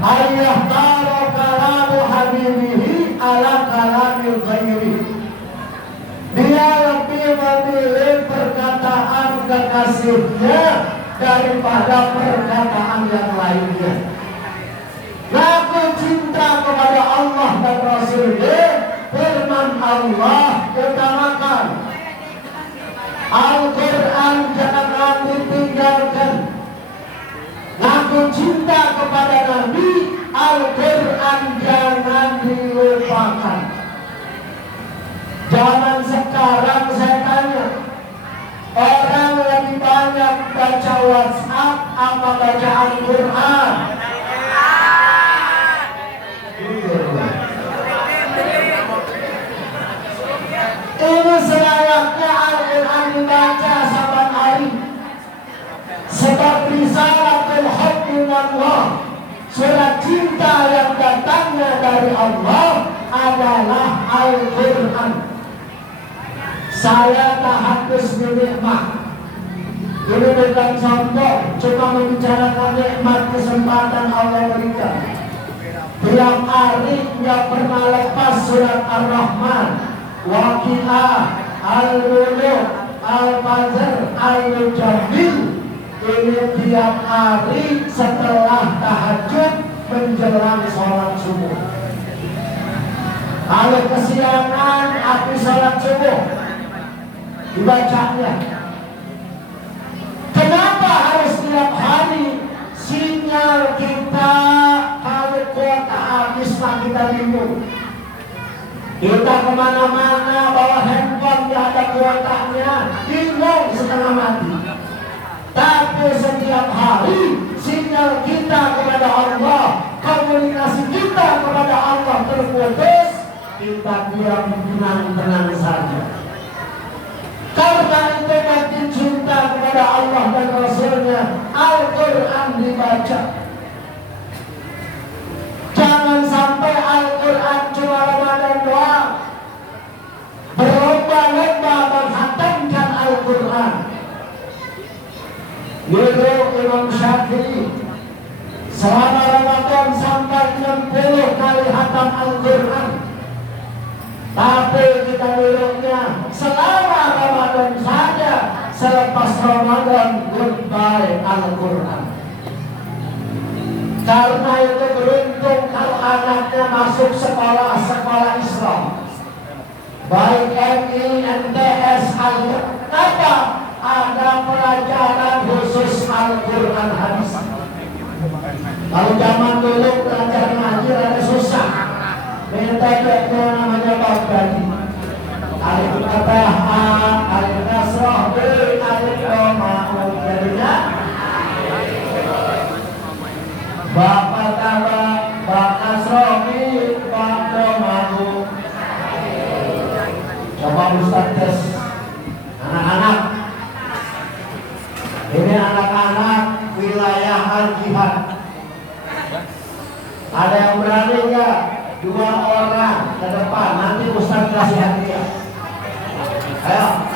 ayah taro kalamu habibihi ala kalamil ghairihi. Dia lebih memilih perkataan kekasihnya daripada perkataan yang lainnya. Aku cinta kepada Allah dan Rasulnya, firman Allah utamakan. Al-Quran jangan ditinggalkan. Aku cinta kepada Nabi, Al-Quran jangan dilupakan. Zaman sekarang saya tanya, orang lebih banyak baca WhatsApp apa baca Al-Quran? Ini selayaknya Al-Quran dibaca saban hari. Sebab risalatul hub minallah, surat cinta yang datangnya dari Allah adalah Al-Quran. Saya tak habis nikmat. Ini bukan contoh, cuma membicarakan nikmat kesempatan Allah berikan. Tiap hari nggak pernah lepas surat Ar-Rahman, Waqiah, Al-Muluk, Al-Fajr, Al-Mujaddid. Ini tiap hari setelah tahajud menjelang sholat subuh. Kalau kesiangan habis sholat subuh dibacanya. Kenapa harus tiap hari? Sinyal kita kalau kuota habis lah kita bingung. Kita kemana-mana bawa handphone tidak ada kuotanya, bingung setengah mati. Tapi setiap hari sinyal kita kepada Allah, komunikasi kita kepada Allah terputus, kita diam tenang-tenang saja. Karena itu makin cinta kepada Allah dan Rasulnya, Al-Quran dibaca. Jangan sampai Al-Quran cuma Ramadan doang. Berlomba-lomba menghatamkan Al-Quran. Yaitu Imam Syafi'i selama Ramadan sampai 60 kali hatam Al-Quran. Tapi kita duduknya selama Ramadan saja, selepas Ramadan goodbye Al-Quran. Karena itu beruntung kalau anaknya masuk sekolah Islam, baik MI, MTS, apa ada pelajaran khusus Al-Quran hadis. Kalau zaman dulu belajar ngaji ada susah. Minta itu namanya Baghdadi. Alif Fatah A, Alif Nasrah B, Alif Roma. Jadinya Ba Fatah Ba, Ba Nasrah B, Ba Roma. Coba Ustaz tes anak-anak. Ini anak-anak wilayah Al-Jihad. Ada yang berani enggak? 2 orang ke depan, nanti Ustaz kasih hadiah. Ayo,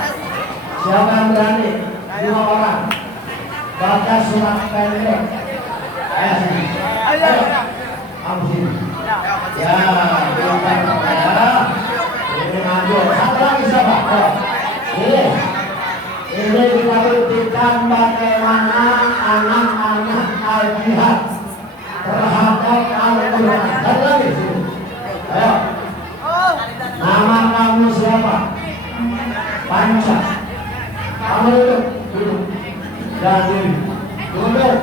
siapa yang berani? 2 orang. Baca surat pendek. Ayo sini. Ayo. Kamu sini. Ya, ini maju. Satu lagi siapa? Ini kita buktikan bagaimana anak-anak Al-Jihad terhadap Al-Quran. Satu lagi sini. Ayo. Nama kamu siapa? Panca. Kamu duduk. Jadi duduk.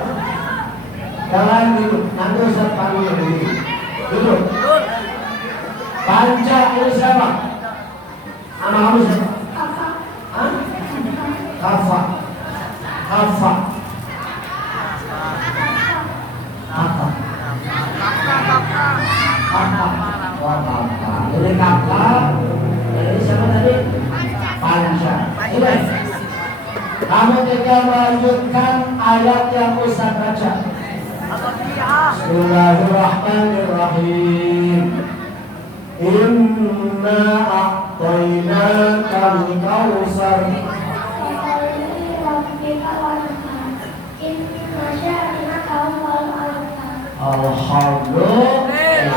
Jalan duduk. Nanti Ustaz panggil duduk. Duduk. Panca ini siapa? Nama kamu siapa? Kafa. Kafa. Apa? Ini kakak, ini siapa tadi? Panca. Ini. Kamu tinggal melanjutkan ayat yang Ustaz baca. Bismillahirrahmanirrahim. Inna a'tainaka al-kautsar. Alhamdulillah.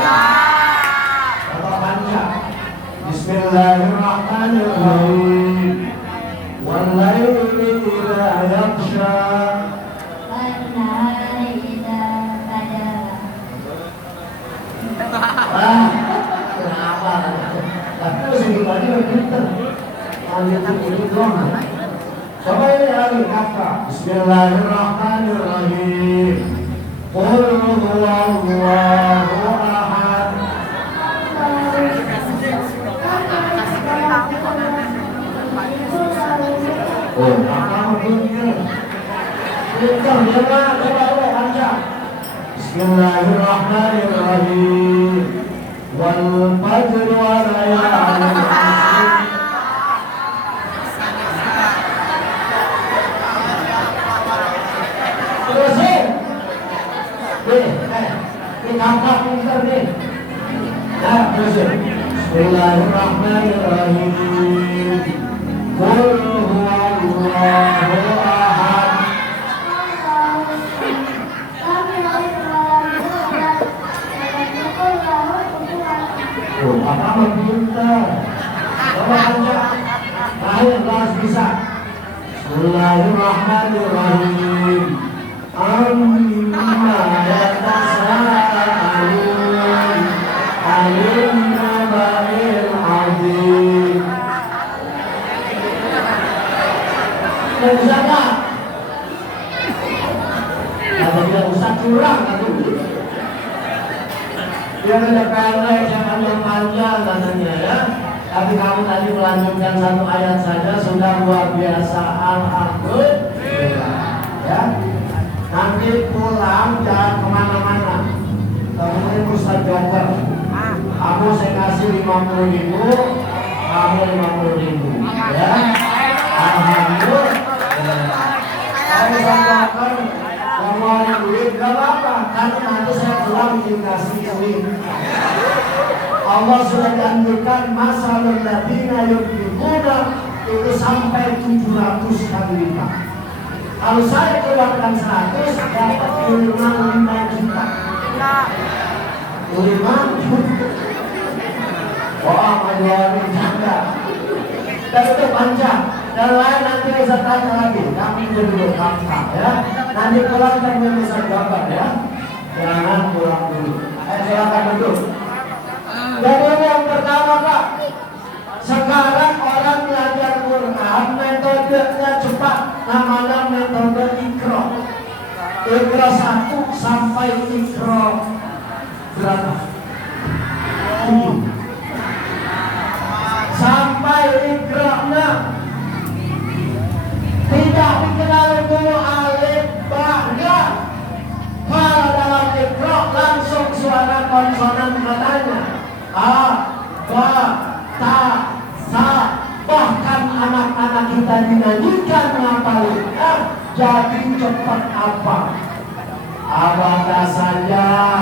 Kata panjang. Bismillahirrahmanirrahim. Wal-laili idza yaghsha. Wan-nahari idza tajalla. Kenapa? Tapi sedikit lagi pinter. Lanjut itu doang. Coba ini lagi kata. Bismillahirrahmanirrahim. Qul huwallahu ahad. Oh, apa pinter? Pinter dia mah, coba baca. Bismillahirrahmanirrahim. Wal fajri wa layalin ashr. Terusin. Ini kakak pinter nih. Nah, terusin. Bismillahirrahmanirrahim. Qul huwallahu ahad. Oh, apa pinter? Coba baca. Ayo kelas bisa. Bismillahirrahmanirrahim. Amma yatasaalun 'anil naba'il 'adzim. Bisa nggak? Kalau dia usah curang atau dia ada pendek, jangan yang panjang katanya ya. Tapi kamu tadi melanjutkan satu ayat saja sudah luar biasa. Alhamdulillah ya. Nanti pulang jangan kemana-mana. Temuin Ustaz Joker. Aku saya kasih 50.000, kamu 50.000 ya. Alhamdulillah. Kalau Joker ngomong duit gak apa-apa, karena nanti saya pulang dikasih duit. Allah sudah janjikan masalul ladina yunfiquna itu sampai 700 kali lipat. Kalau saya keluarkan 100 dapat 5 juta. 5 juta. Wah, majuarin juga. Dan itu panjang. Dan lain nanti bisa tanya lagi. Kami dulu kakak ya. Nanti pulang kan bisa jawab ya. Jangan pulang dulu. Silakan duduk. Jadi yang pertama Pak, sekarang orang belajar Quran metodenya cepat, namanya metode Iqra. Iqra 1 sampai Iqra berapa? 7. Sampai Iqra 6. Tidak dikenal dulu alif ba ya. Kalau dalam Iqra langsung suara konsonan katanya. A, ba, ta, sa. Bahkan anak-anak kita dinyanyikan ngapalnya jadi cepat apa? Abada saja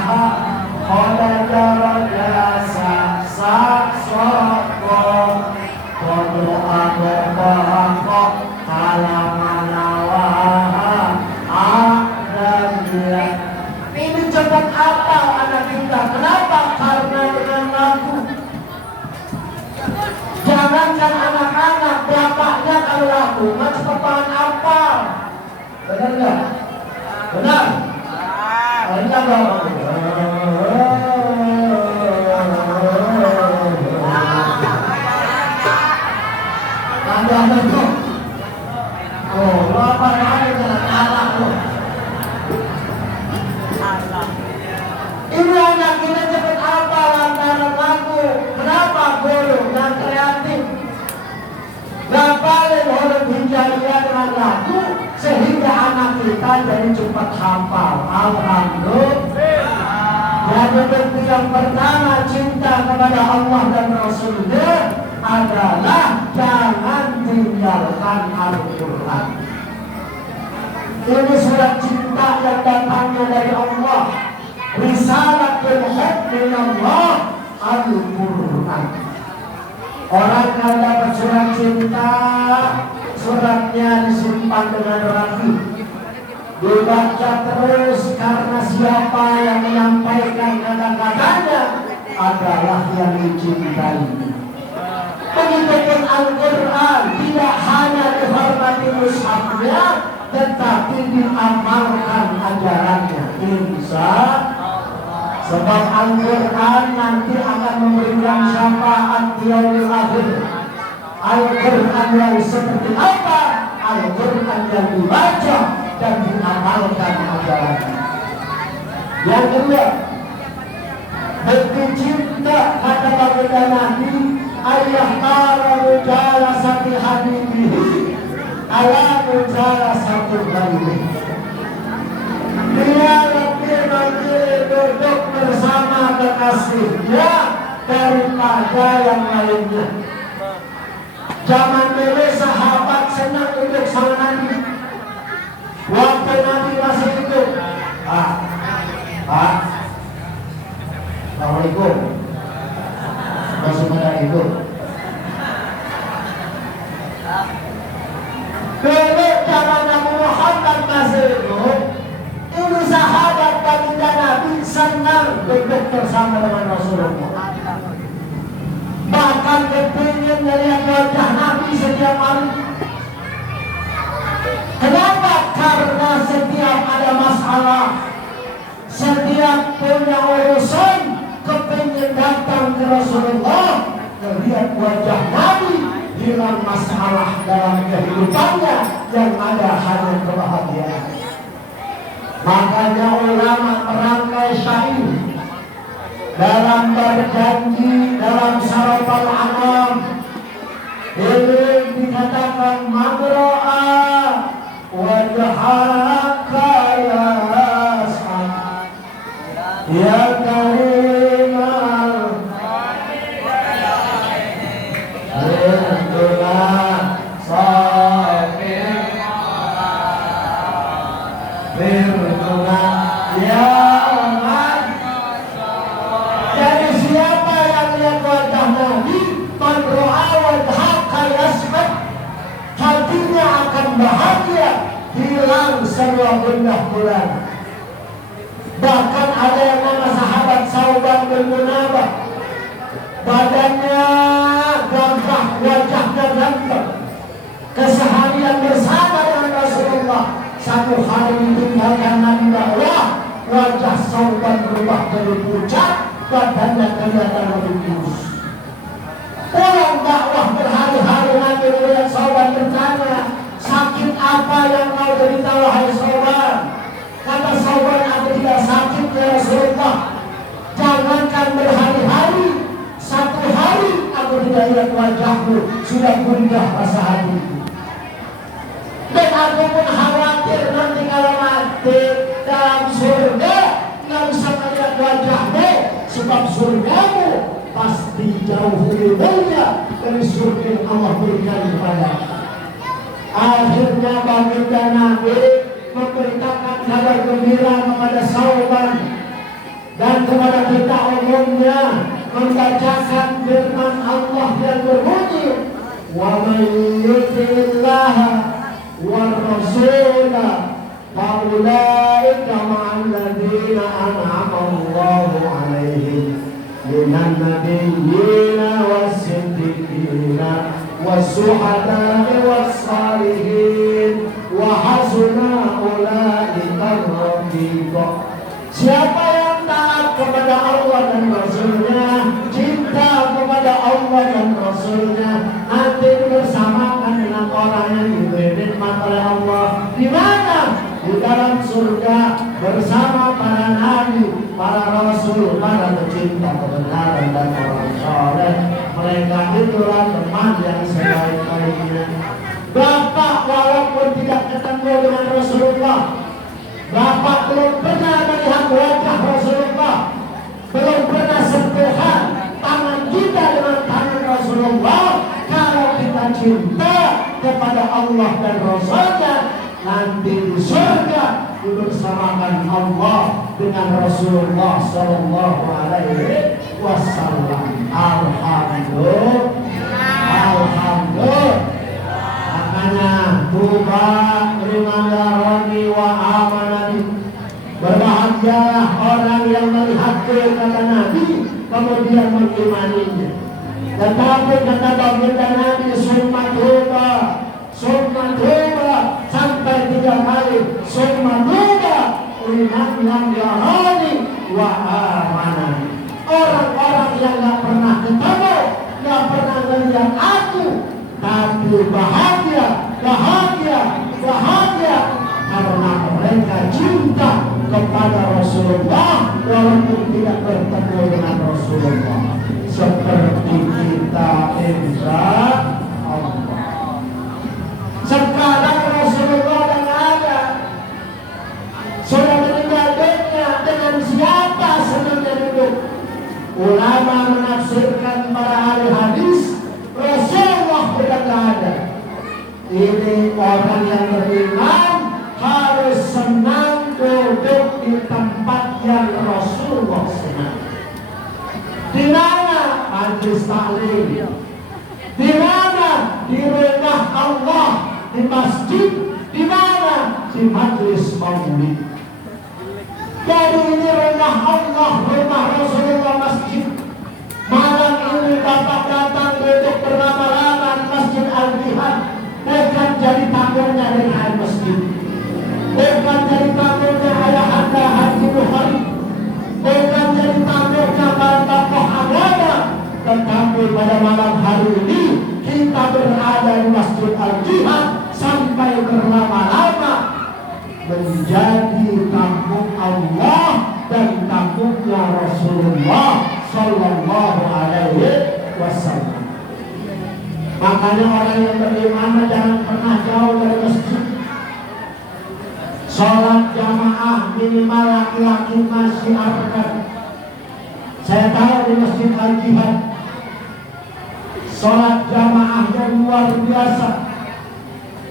khoda jarasa sa soko kodo abo bahako kalamanawaha adanya. Ini cepat apa anak kita? Kenapa? Karena dengan lagu. Jangankan anak-anak, bapaknya kalau lagu nggak cepatan apa? Benar nggak? Benar. Banyak bapak. Ada tuh. Oh, apa lagi dengan anak tuh? Ini anak kita cepet apa lantaran lagu. Kenapa guru yang kreatif ngapalin huruf hijaiyah dengan lagu sehingga anak kita jadi cepat hafal. Alhamdulillah. Jadi bukti yang pertama cinta kepada Allah dan Rasulnya adalah jangan tinggalkan Al-Quran. Ini surat cinta yang datangnya dari Allah. Risalatul hukm min Allah Al-Quran. Orang yang dapat surat cinta, suratnya disimpan dengan rapi, dibaca terus karena siapa yang menyampaikan kata-katanya adalah yang dicintai. Begitupun Al-Quran tidak hanya dihormati mushafnya, tetapi diamalkan ajarannya. Insya sebab Al-Quran nanti akan memberikan syafaat di yaumil akhir. Al-Quran yang seperti apa? Al-Quran yang dibaca dan diamalkan ajarannya. Yang kedua, begitu cinta kata baginda Nabi, ayah para mujala sati habibihi ala mujala satu ghairihi. Dia lebih memilih duduk bersama kekasihnya daripada yang lainnya. Zaman dulu sahabat senang duduk sama Nabi. Waktu Nabi masih hidup. Assalamualaikum. Masih pada hidup. Dulu zaman Nabi Muhammad masih hidup, ini sahabat baginda Nabi senang duduk bersama dengan Rasulullah. Bahkan kepingin melihat wajah Nabi setiap hari. Kenapa? Karena setiap ada masalah, setiap punya urusan, kepingin datang ke Rasulullah, melihat wajah Nabi, hilang masalah dalam kehidupannya, yang ada hanya kebahagiaan. Makanya ulama merangkai syair dalam berjanji dalam Sarafal Anam ini dikatakan magro'a wajhaka ya As'ad ya karimal Rindulah sabir Rindulah ya Aman. Jadi siapa yang lihat wajah Nabi, magro'a wajhaka ya As'ad, hatinya akan bahagia, hilang semua gundah gulana. Bahkan ada yang nama sahabat Sauban bin Munabah, badannya gagah, wajahnya ganteng, keseharian bersama dengan Rasulullah. Satu hari ditinggalkan Nabi dakwah, wajah Sauban berubah jadi pucat, badannya kelihatan lebih kurus. Pulang dakwah berhari-hari, Nabi melihat Sauban bertanya, sakit apa yang kau derita wahai Sauban? Kata Sauban, aku tidak sakit ya Rasulullah. Jangankan berhari-hari, satu hari aku tidak lihat wajahmu, sudah gundah rasa hatiku. Dan aku pun khawatir nanti kalau mati dalam surga nggak bisa melihat wajahmu, sebab surgamu pasti jauh lebih mulia dari surga yang Allah berikan kepada. Akhirnya baginda Nabi memberitakan kabar gembira kepada Sauban dan kepada kita umumnya, membacakan firman Allah yang berbunyi, wa may yuti'illaha war rasula faulaika ma'al ladzina an'ama Allahu 'alaihim minan nabiyyina was-siddiqina was-syuhada'i was-shalihin wa hasuna ulaika rafiqa. Siapa yang taat kepada Allah dan Rasulnya, cinta kepada Allah dan Rasulnya, nanti bersamakan dengan orang yang diberi nikmat oleh Allah. Di mana? Di dalam surga bersama para nabi, para rasul, para pecinta kebenaran dan orang soleh. Mereka itulah teman yang sebaik-baiknya. Bapak walaupun tidak ketemu dengan Rasulullah, Bapak belum pernah melihat wajah Rasulullah, belum pernah sentuhan tangan kita dengan tangan Rasulullah. Kalau kita cinta kepada Allah dan Rasulnya, nanti di surga dibersamakan Allah dengan Rasulullah Sallallahu Alaihi Wasallam. Alhamdulillah, alhamdulillah. Maka Makanya tuba liman yarani wa amanani. Berbahagialah orang yang melihat kata Nabi kemudian mengimaninya. Tetapi kata baginda Nabi summa tuba sampai 3 kali. Summa tuba liman lam yarani wa amanani. Orang-orang yang gak pernah ketemu, gak pernah melihat aku, tapi bahagia karena mereka cinta kepada Rasulullah walaupun tidak bertemu dengan Rasulullah. Seperti kita insya Allah. Sekarang Rasulullah dan ada sudah meninggal dunia, dengan siapa senangnya duduk? Ulama menafsirkan para ahli hadis, Rasulullah sudah tidak ada. Ini orang yang beriman harus senang duduk di tempat yang Rasulullah senang. Di mana? Majlis taklim. Di mana? Di rumah Allah, di masjid. Di mana? Di majlis maulid. Jadi ini rumah Allah, rumah Rasulullah, masjid. Malam ini Bapak datang duduk berlama-lama di Masjid Al-Jihad, bukan jadi tamunya dengan masjid, bukan jadi tamunya ayah anda Haji Bukhari, bukan jadi tamunya para tokoh agama, tetapi pada malam hari ini kita berada di Masjid Al-Jihad sampai berlama-lama menjadi kampung Allah dan kampungnya Rasulullah Sallallahu Alaihi Wasallam. Makanya orang yang beriman jangan pernah jauh dari masjid. Sholat jamaah minimal laki-laki masih arkan. Saya tahu di Masjid Al-Jihad sholat jamaahnya luar biasa.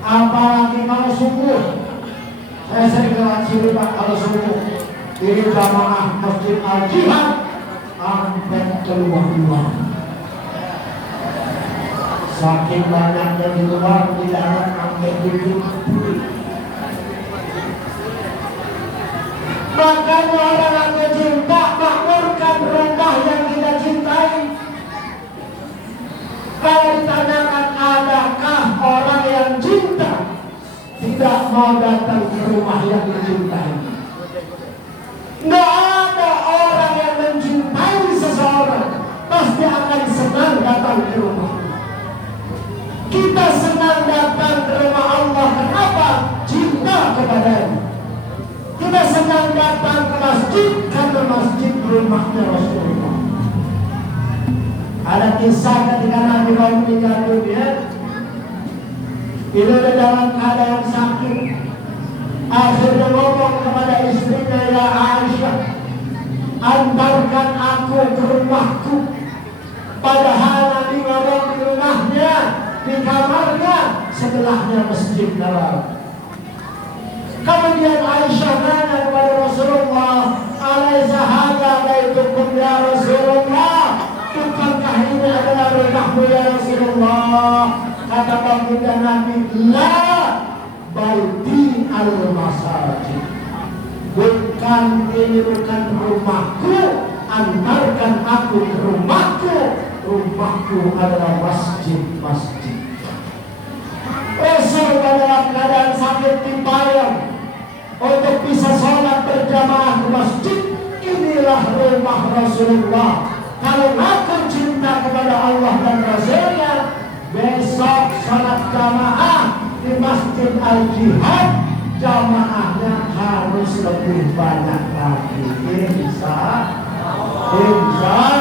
Apalagi kalau subuh. Saya sering lewat sini Pak kalau subuh. Ini jamaah Masjid Al-Jihad sampai keluar-luar. Saking banyaknya di luar di dalam sampai tujuh. Makanya orang yang cinta makmurkan rumah yang kita cintai. Kalau ditanyakan adakah orang yang cinta tidak mau datang ke rumah yang dicintai? Nggak ada orang yang mencintai seseorang pasti akan senang datang ke rumah. Kita senang datang ke rumah Allah. Kenapa? Cinta kepadanya. Kita senang datang ke masjid karena masjid rumahnya Rasulullah. Ada kisah ketika Nabi mau meninggal dunia. Itu dalam keadaan sakit. Akhirnya ngomong kepada istrinya, ya Aisyah, antarkan aku ke rumahku. Padahal Nabi ngomong di rumahnya, di kamarnya, sebelahnya masjid Nabawi. Kemudian Aisyah nanya kepada Rasulullah, alaisa hadza baitukum ya Rasulullah? Bukankah ini adalah rumahmu ya Rasulullah? Kata baginda Nabi, la baiti al-masajid. Bukan, ini bukan rumahku, antarkan aku ke rumahku. Rumahku adalah masjid-masjid. Rasul dalam keadaan sakit dibayang untuk bisa sholat berjamaah ke masjid. Inilah rumah Rasulullah. Kalau aku cinta kepada Allah dan Rasulnya, besok sholat jamaah di Masjid Al-Jihad, jamaahnya harus lebih banyak lagi. Insya Allah.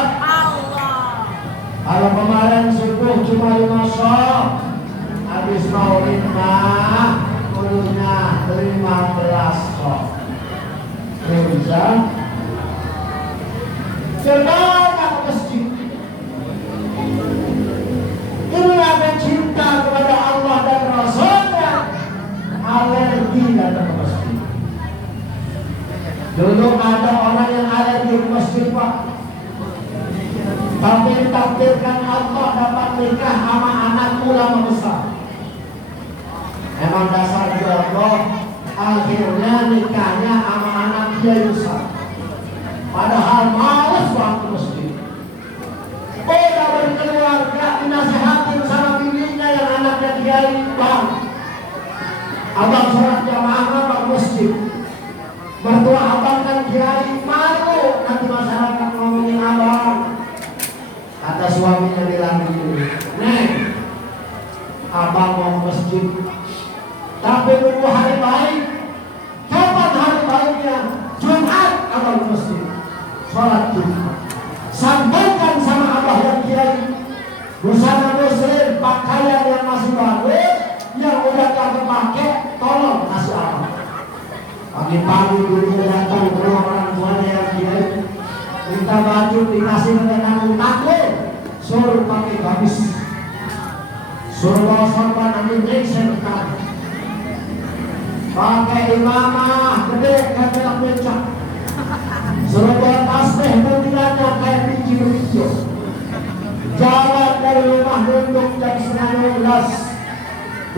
Kalau kemarin subuh cuma 5 shot, habis maulid kudunya 15 shot. Insya Allah masjid. Ini ada cinta kepada Allah dan Rasulnya, alergi datang ke masjid. Dulu ada orang yang alergi ke masjid Pak, tapi takdirkan Allah dapat nikah sama anak ulama besar. Emang dasar jodoh, akhirnya nikahnya sama anak Kiai Ustaz. Padahal males waktu masjid. Udah berkeluarga dinasehatin sama bininya yang anaknya Kiai, bang, abang sholat jamaah abang masjid. Mertua abang kan Kiai, malu nanti masyarakat ngomongin abang. Kata suaminya bilang begini, Neng, abang mau masjid, tapi nunggu hari baik. Kapan hari baiknya? Jumat abang masjid, sholat Jumat. Sampaikan sama abah yang Kiai, busana muslim, pakaian yang masih bagus, yang udah gak terpakai, tolong kasih abang. Pagi-pagi dulu datang ke orang tuanya yang Kiai, minta baju dikasih dengan takut, suruh pakai gamis, suruh bawa sorban ambil nexen kan, pakai imamah gede kayak becak, suruh bawa tasbih bentilanya kayak biji hijau, jalan dari rumah duduk jam 9:30,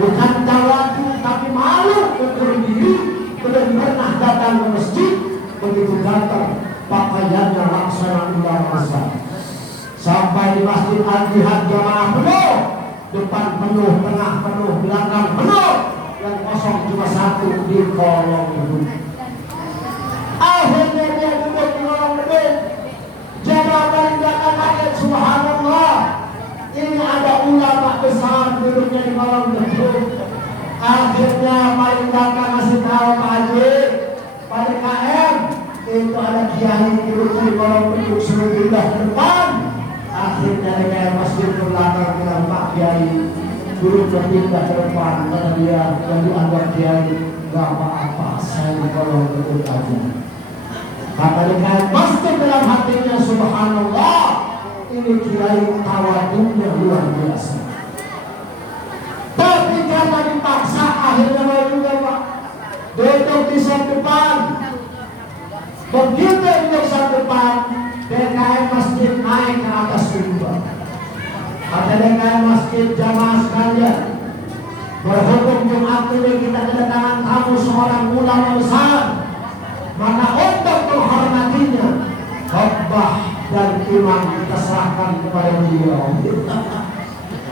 bukan tawadhu tapi malu untuk diri, belum pernah datang ke masjid, begitu datang pakaiannya laksana ular besar. Sampai di masjid Al-Jihad jamaah penuh, depan penuh, tengah penuh, belakang penuh, yang kosong cuma satu di kolong duduk. Akhirnya dia duduk di kolong duduk. Jamaah paling belakang ayat subhanallah. Ini ada ulama besar duduknya di kolong duduk. Akhirnya paling belakang masih tahu Pak Haji, Pak DKM, itu ada kiai duduk di kolong duduk suruh pindah ke depan. Akhirnya DKM masjid ke belakang dengan Pak Kiai duduk pindah ke depan. Kata dia, jadi anggap kiai gak apa-apa, saya di kolong duduk aja. Kata DKM masjid dalam hatinya subhanallah, ini kiai tawadhunya luar biasa. Tapi karena dipaksa akhirnya mau juga Pak duduk di saf depan. Begitu duduk saf depan, DKM masjid naik ke atas mimbar. Kata DKM masjid, jamaah sekalian, berhubung Jumat ini kita kedatangan tamu seorang ulama besar, maka untuk menghormatinya khotbah dan imam kita serahkan kepada beliau.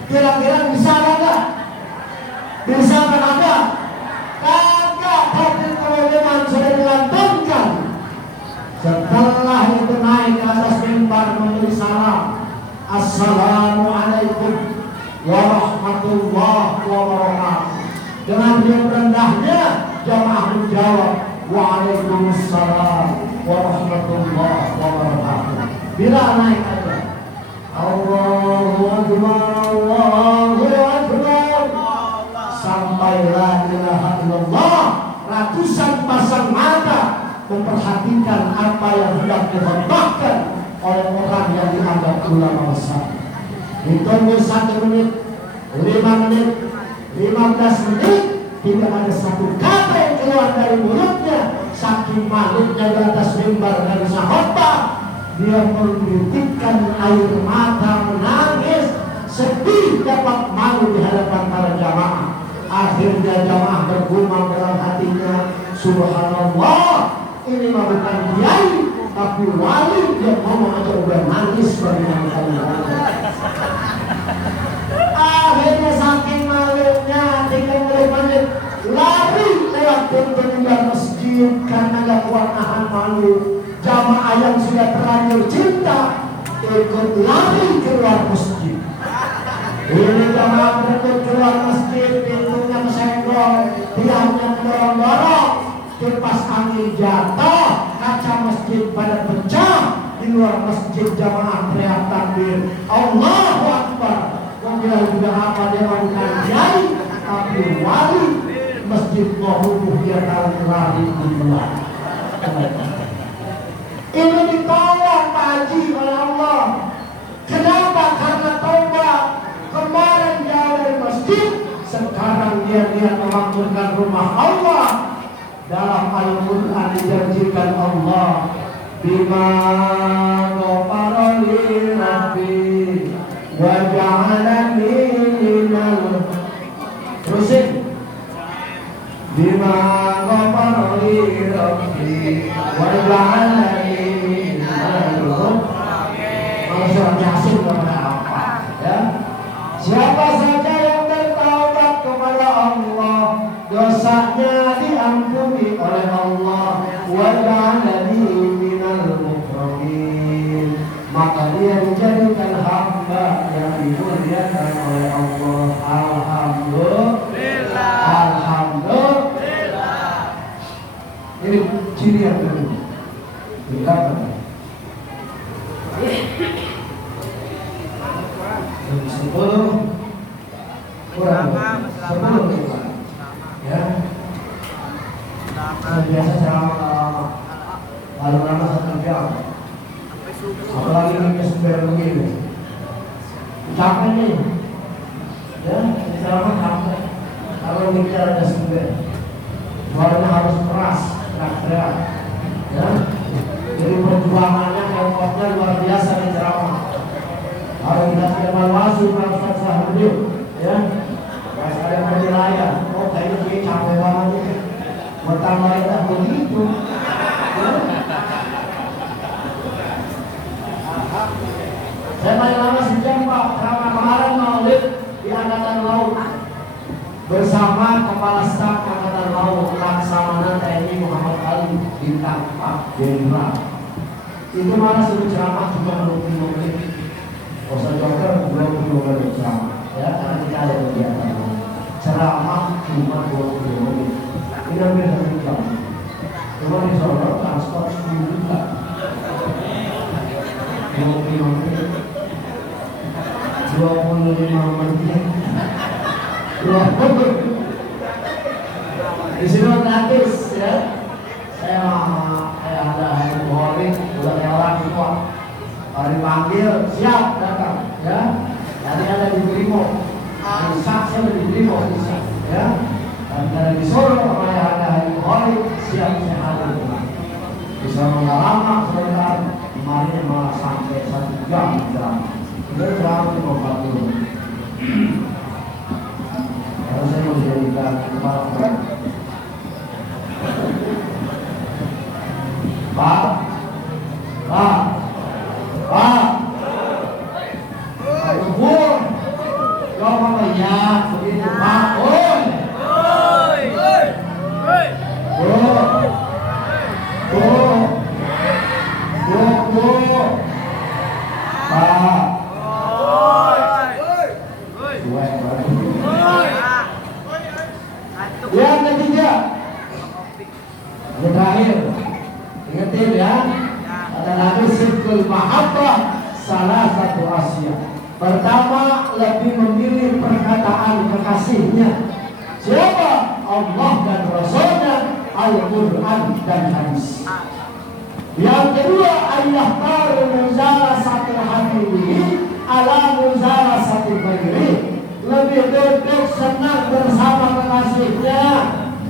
Kira-kira bisa enggak? Bisa ada? Kagak, tapi kemudian sudah dilantunkan. Setelah itu naik ke atas mimbar memberi salam, Assalamualaikum warahmatullahi wabarakatuh. Dengan yang rendahnya jamaah menjawab, Waalaikumsalam warahmatullahi wabarakatuh. Bila naik aja, Allahu Akbar, Allahu Akbar, sampai la ilaha illallah. Ratusan pasang mata memperhatikan apa yang hendak dikhotbahkan oleh orang yang dianggap ulama besar. Ditunggu 1 menit, 5 menit, 15 menit, tidak ada satu kata yang keluar dari mulutnya. Saking malunya di atas mimbar dan bisa khotbah, dia menitikkan air mata, menangis, sedih, dapat malu di hadapan para jamaah. Akhirnya jamaah bergumam dalam hatinya, subhanallah, ini mah bukan kiai, tapi wali. Dia ngomong aja udah nangis berkali-kali. Akhirnya saking malunya 30 menit lari lewat pintu masjid karena gak kuat nahan malu. Jamaah yang sudah terlanjur cinta ikut lari keluar masjid. Ini jamaah berebut keluar masjid, pintunya kesenggol, tiangnya kedorong-dorong, kipas angin jatuh, kaca masjid pada pecah. Di luar masjid jamaah teriak takbir, Allahu Akbar. Kemudian juga apa dia bukan kiai, tapi wali. Masjid Muhammadiyah dia tahu lari keluar. Ini ditolong Pak Haji oleh Allah. Kenapa? Karena taubat. Kemarin dia dari masjid, sekarang dia memakmurkan rumah Allah. Dalam Al-Quran dijanjikan Allah, bima ghafara li rabbi wa ja'alani minal. Terusin. bima ghafara li rabbi wa ja'alani minal surat Yasin kepada apa? Ya. Siapa saja yang bertaubat kepada Allah, dosanya diampuni oleh Allah. Wa ja'alani minal mukramin. Maka dia dijadikan hamba yang dimuliakan oleh Allah. Alhamdulillah. Alhamdulillah. Ini ciri yang kedua. Berapa? Sebelum kurang 10 ya. Biasa ceramah lalu lama 1 jam. Apalagi ini sumber begini. Capek nih. Ya, ceramah capek. Kalau bicara ada sumber, suaranya harus keras, teriak-teriak. Ya. Jadi perjuangannya, effortnya luar biasa di ceramah. Kalau kita evaluasi Pak Ustaz Sahrudin, ya, saya penilaian, oh kayaknya dia capek banget ini, bertambah itu begitu. Ya. Saya paling lama sejam Pak, karena kemarin Maulid di Angkatan Laut bersama Kepala Staf Angkatan Laut Laksamana TNI Muhammad Ali Bintang 4 Jenderal. Itu malah suruh ceramah cuma 20 menit. Ustaz Joker 20 menit ceramah, ya, karena kita ada kegiatan ceramah cuma 20 menit. Ini hampir 1 jam. Cuma di Solo transport 10 juta. 20 menit, 25 menit. Di sini gratis, ya. Saya ada Hari Bukhari, udah kayak orang tua. Kalau dipanggil, siap datang, ya. Tadi ada di Brimo, saksi ada di Brimo, ya. Dan ada di Solo, kalau ada Hari Bukhari, siap saya hadir. Bisa nggak lama sebentar, kemarin malah sampai 1 jam. Itu terlalu 50. Kalau saya mau dijadikan kepala Pak, Bubur, jawab ya, begitu Pak, Yang ketiga, yang terakhir, ingetin ya, ada lagi sikul mahabbah salah satu Asia. Pertama, lebih memilih perkataan kekasihnya. Siapa? Allah dan Rasulnya, Al-Quran dan hadis. Yang kedua, ayah taru muzara satu hati ala muzara satu bagri. Lebih duduk senang bersama kekasihnya.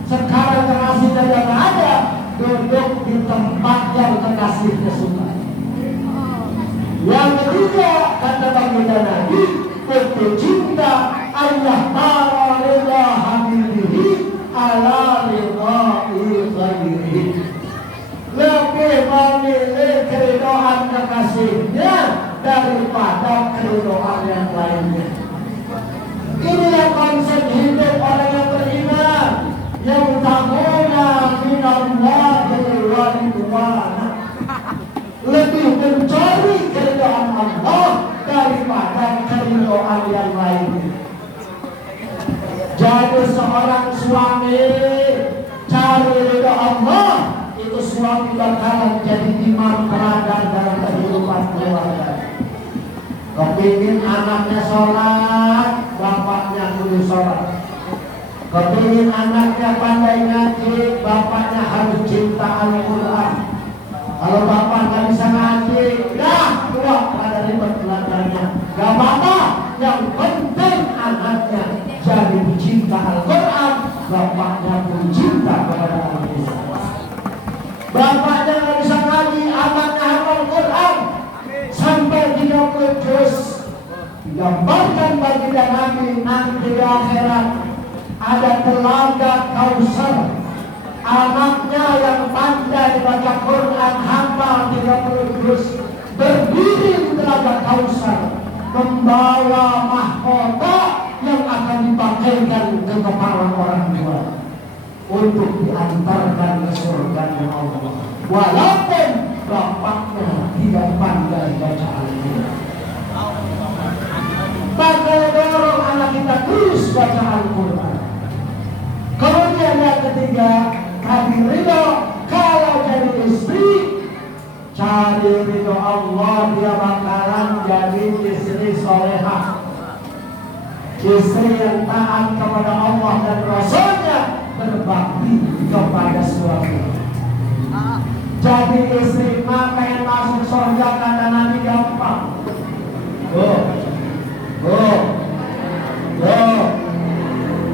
Sekarang kekasihnya yang ada, duduk di tempat yang kekasihnya suka. Yang ketiga, kata baginda Nabi, itu cinta ayah taru rida habibihi ala rida ghairihi. Lebih memilih keridhaan kekasihnya daripada keridhaan yang lainnya. Inilah konsep hidup orang yang beriman, yang takuna minallahi wa ridwana. Lebih mencari keridhaan Allah daripada keridhaan yang lainnya. Jadi seorang suami cari ridha Allah, itu suami bakalan jadi imam teladan dalam kehidupan keluarga. Kepingin anaknya sholat, bapaknya kudu sholat. Kepingin anaknya pandai ngaji, bapaknya harus cinta Al-Quran. Kalau bapak nggak bisa ngaji, dah keluar pada ribet belajarnya. Gak apa-apa, yang penting anaknya jadi pecinta Al-Quran, bapaknya pun cinta kepada Al-Quran. Bapaknya nggak bisa ngaji, anaknya hafal Quran sampai 30 juz. Digambarkan baginda Nabi nanti di akhirat ada telaga Kausar. Anaknya yang pandai baca Quran hafal 30 juz berdiri di telaga Kausar, membawa mahkota yang akan dipakaikan ke kepala orang tua untuk diantarkan ke surga Allah, walaupun bapaknya tidak pandai baca Al-Quran. Maka dorong anak kita terus baca Al-Quran. Kemudian yang ketiga, tadi ridho. Kalau jadi istri, cari ridho Allah, dia bakalan jadi istri solehah, istri yang taat kepada Allah dan Rasulnya, berbakti kepada suami. Jadi istri mah pengen masuk surga kata Nabi gampang.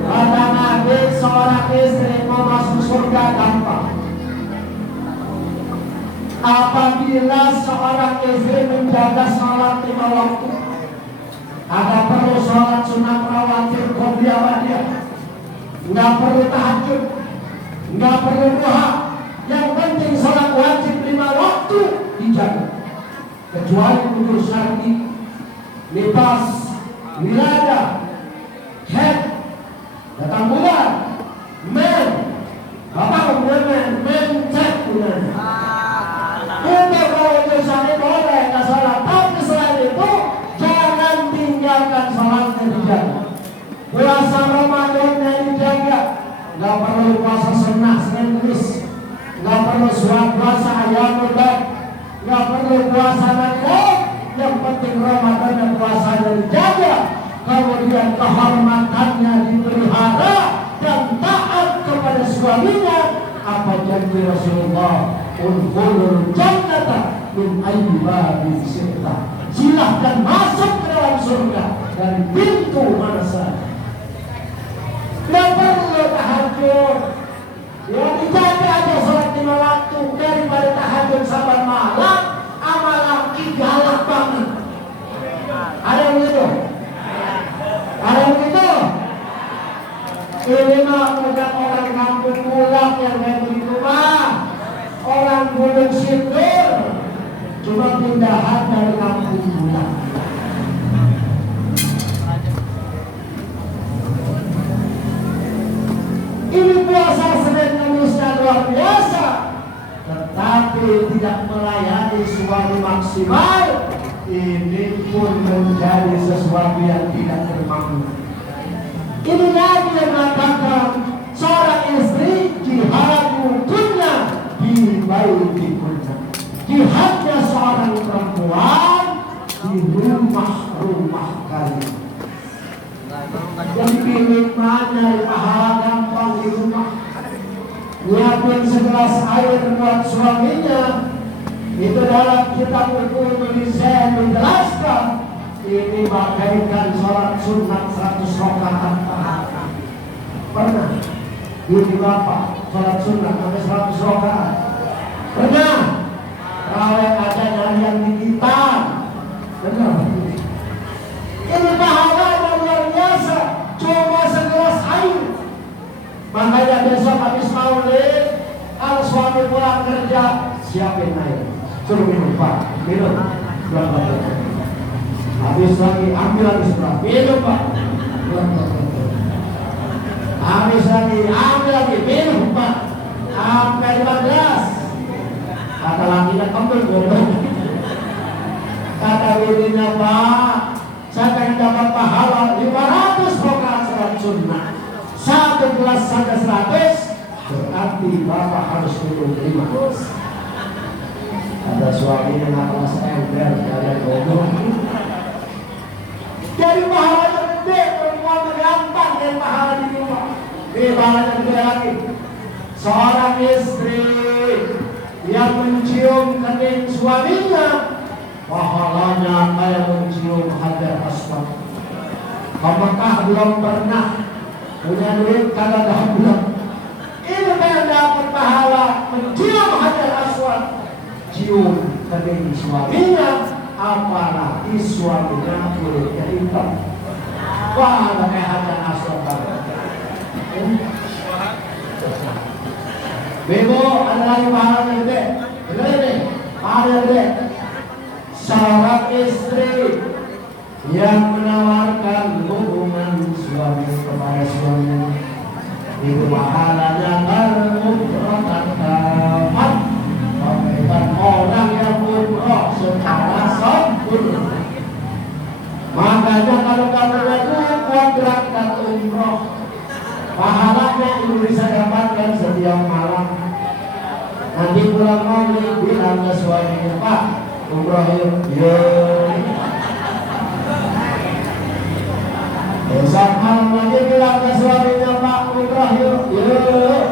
Kata Nabi, seorang istri mau masuk surga gampang apabila seorang istri menjaga sholat 5 waktu. Ada perlu sholat sunat rawatib qobliyah ba'diyah, nggak perlu tahajud, nggak perlu duha. Yang penting sholat wajib 5 waktu dijaga, kecuali udur syar'i, nifas, wiladah, haid, datang bulan, men, bapak kemudian mencet bulan. Itu kalau udur syar'i boleh nggak sholat, tapi selain itu jangan tinggalkan sholatnya dijaga. Puasa Ramadannya dijaga, nggak perlu puasa sunnah Senin Kemis, nggak perlu puasa Ayyamul Bid, nggak perlu puasa Natal. Yang penting Ramadan dan puasanya dijaga, kemudian kehormatannya dipelihara dan taat kepada suaminya. Apa janji Rasulullah? Udkhulul jannata min ayyi babin syi'ta. Silahkan masuk ke dalam surga dari pintu mana saja. Tidak perlu tahajud, ya dijaga aja sholat 5 waktu. Daripada tahajud sampai malam, amal laki galak banget. Ada yang begitu? Ada yang begitu? Ini mah bukan orang kampung Bulak yang kayak begitu mah. Orang Gunung Sindur, cuma pindahan dari kampung Bulak. Ini puasa Senin Kemisnya luar biasa, tetapi tidak melayani suami maksimal. Ini pun menjadi sesuatu yang tidak termaknai. Ini Nabi yang mengatakan seorang istri jihadnya di baitikunna. Jihadnya seorang perempuan di rumah-rumah kalian. Yang pilih mana pahala gampang di rumah. Nyiapin segelas air buat suaminya. Itu dalam kitab buku Indonesia menjelaskan ini bagaikan sholat sunat 100 rakaat. Pernah? Ini bapak sholat sunat sampai 100 rakaat. Pernah? Kalau ada yang di kita, benar? Ini pahala luar biasa, cuma segelas air. Makanya besok habis maulid, kalau suami pulang kerja, siapin air, suruh minum, Pak, minum. Habis lagi, ambil lagi sebelah, minum, Pak. Habis lagi, ambil lagi, minum, Pak. Sampai 15. Kata lakinya kembali bodoh. Kata bininya, Pak, saya akan dapat pahala 500 rakaat sholat sunnah. 1 gelas saja 100, berarti bapak harus minum 5. Ada suaminya ngapain ember dari bodoh. Jadi pahalanya gede, perempuan gampang dan pahala di rumah. Ini pahalanya gede lagi. Seorang istri yang mencium kening suaminya, pahalanya kayak mencium hajar aswad. Apakah belum pernah punya duit kagak dah bilang ini yang dapat pahala mencium hajar aswad, cium kening suaminya, apalagi suaminya kulitnya hitam. Wah, kayak hajar aswad banget. Bebo, ada lagi pahalanya gede. Bener nih, pahalanya gede. Seorang istri yang menawarkan hubungan suami kepada suami, itu pahalanya terumrah tamat. Bagaikan orang yang umroh secara sempurna. Makanya kalau kamu kuat berangkat umroh, pahalanya itu bisa dapatkan setiap malam. Nanti pulang maghrib bilang ke suaminya, Pak, umroh yuk. Besok malam lagi bilang ke suaminya, Pak, umroh yuk.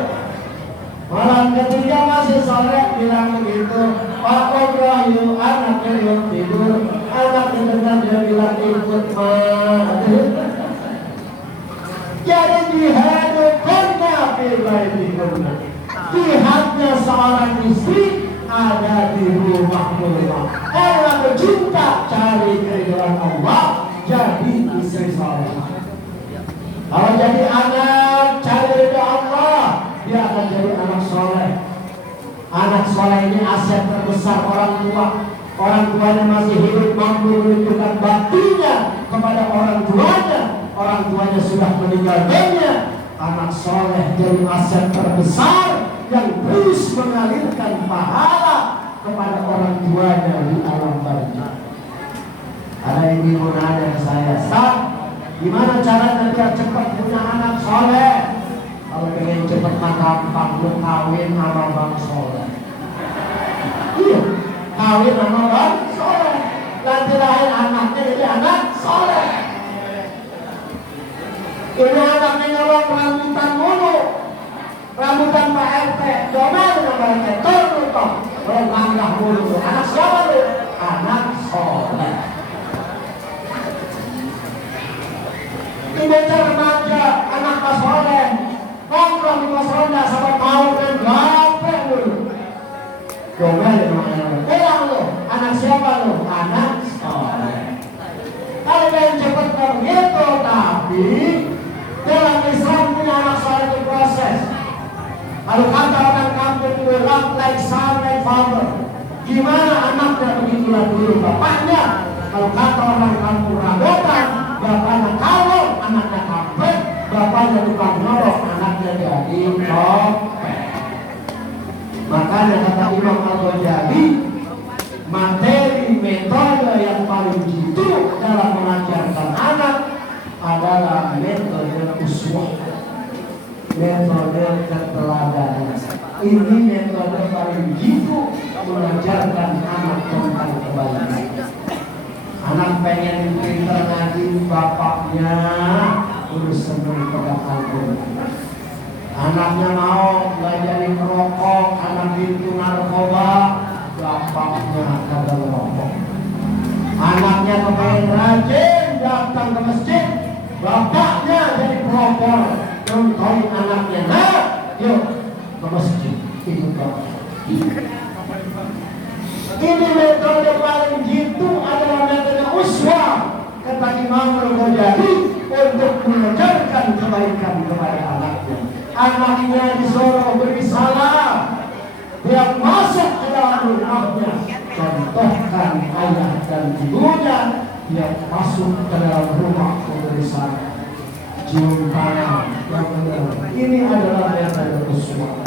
Malam ketiga masih sore bilang begitu, Pak, umroh yuk. Anaknya yuk tidur. Anak dengar dia bilang ikut mah. Jadi jihadukuna fibaitikunna. Jihadnya seorang istri ada di rumah-rumah. Kalau bercinta cari keridhaan Allah, jadi istri salehah. Kalau jadi anak cari ridha Allah, dia akan jadi anak soleh. Anak soleh ini aset terbesar orang tua. Orang tuanya masih hidup mampu menunjukkan baktinya kepada orang tuanya. Orang tuanya sudah meninggal dunia. Anak soleh jadi aset terbesar yang terus mengalirkan pahala kepada orang tuanya di alam barzah. Ada ibu nanya ke saya, Ustaz, gimana caranya biar cepat punya anak soleh? Kalau pengen cepat mah gampang, lu kawin sama bang soleh. Iya, kawin sama bang soleh. Nanti lahir anaknya jadi anak soleh. Ini anaknya nyolong rambutan mulu, rambutan Pak RT, coba dengan Pak RT, turun toh, berlangkah mulu. Anak siapa lu? Anak soleh. Ini remaja, anak Pak soleh, nongkrong di Pak Ronda sama mau dan gape dulu. Coba ya namanya, bilang lu, anak siapa lu? Anak soleh. Kalau pengen cepet begitu, tapi dalam Islam punya anak soleh itu proses. Kalau kata orang kampung itu love like son like father. Gimana anaknya begitulah dulu bapaknya. Kalau kata orang kampung rabotan, bapaknya kalong, anaknya kampret. Bapaknya tukang nyolong, anaknya jadi copet. Makanya kata Imam Al-Ghazali, materi metode yang paling jitu dalam mengajarkan anak adalah metode uswah, metode keteladanan. Ini metode paling jitu mengajarkan anak tentang kebaikan. Anak pengen pintar ngaji, bapaknya terus senang pegang Al-Quran. Anaknya mau nggak jadi perokok, anak itu narkoba, bapaknya kagak ngerokok. Anaknya kepengen rajin datang ke masjid, bapaknya jadi pelopor, nontonin anaknya, nah, yuk ke masjid, ikut bapak. Ini metode paling jitu adalah metode uswah, kata Imam Al-Ghazali, untuk mengajarkan kebaikan kepada anaknya. Anaknya disuruh beri salam, dia masuk ke dalam rumahnya, contohkan ayah dan ibunya, dia masuk ke dalam rumah memberi salam, cium tangan yang benar. Ini adalah metode uswah,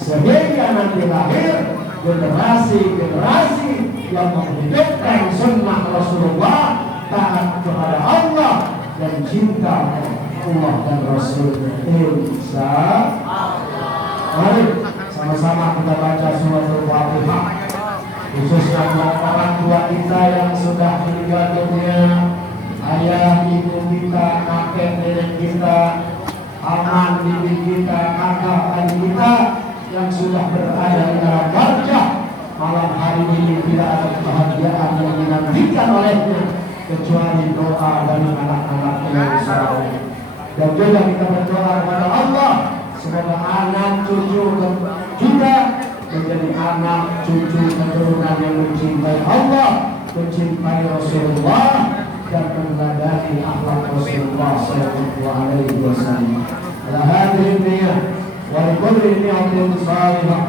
sehingga nanti lahir generasi-generasi yang menghidupkan sunnah Rasulullah, taat kepada Allah dan cinta Allah dan Rasul. Insya Allah. Mari sama-sama kita baca surah Al-Fatihah, khususnya orang tua kita yang sudah meninggal dunia, ayah ibu kita, kakek nenek kita, aman bibi kita, kakak adik kita yang sudah berada di dalam barzah. Malam hari ini tidak ada kebahagiaan yang dinantikan olehnya kecuali doa dari anak-anaknya yang saleh. Dan juga kita berdoa kepada Allah, semoga anak cucu juga menjadi anak cucu keturunan yang mencintai Allah, mencintai Rasulullah, dan meneladani akhlak Rasulullah sallallahu alaihi wasallam. على هذه النية ولكل نية صالحة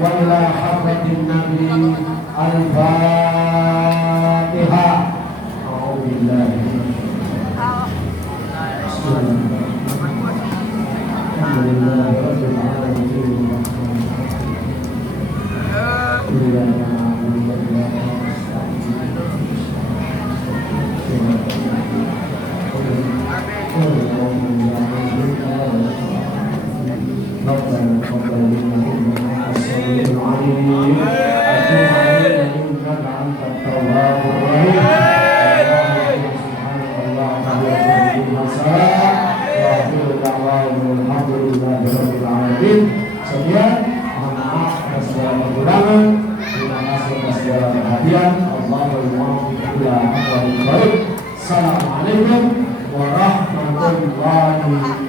وإلى حضرة النبي الفاتحة. أعوذ بالله من الشيطان الرجيم. الحمد لله رب العالمين إياك نعبد وإياك نستعين ربنا تقبل منا إنك أنت السميع العليم وتب علينا إنك أنت التواب الرحيم. سبحانك اللهم وبحمدك وآخر دعوانا الحمد لله رب العالمين. Sekian, mohon maaf atas segala kekurangan. Terima kasih atas segala perhatian. Assalamualaikum warahmatullahi wabarakatuh.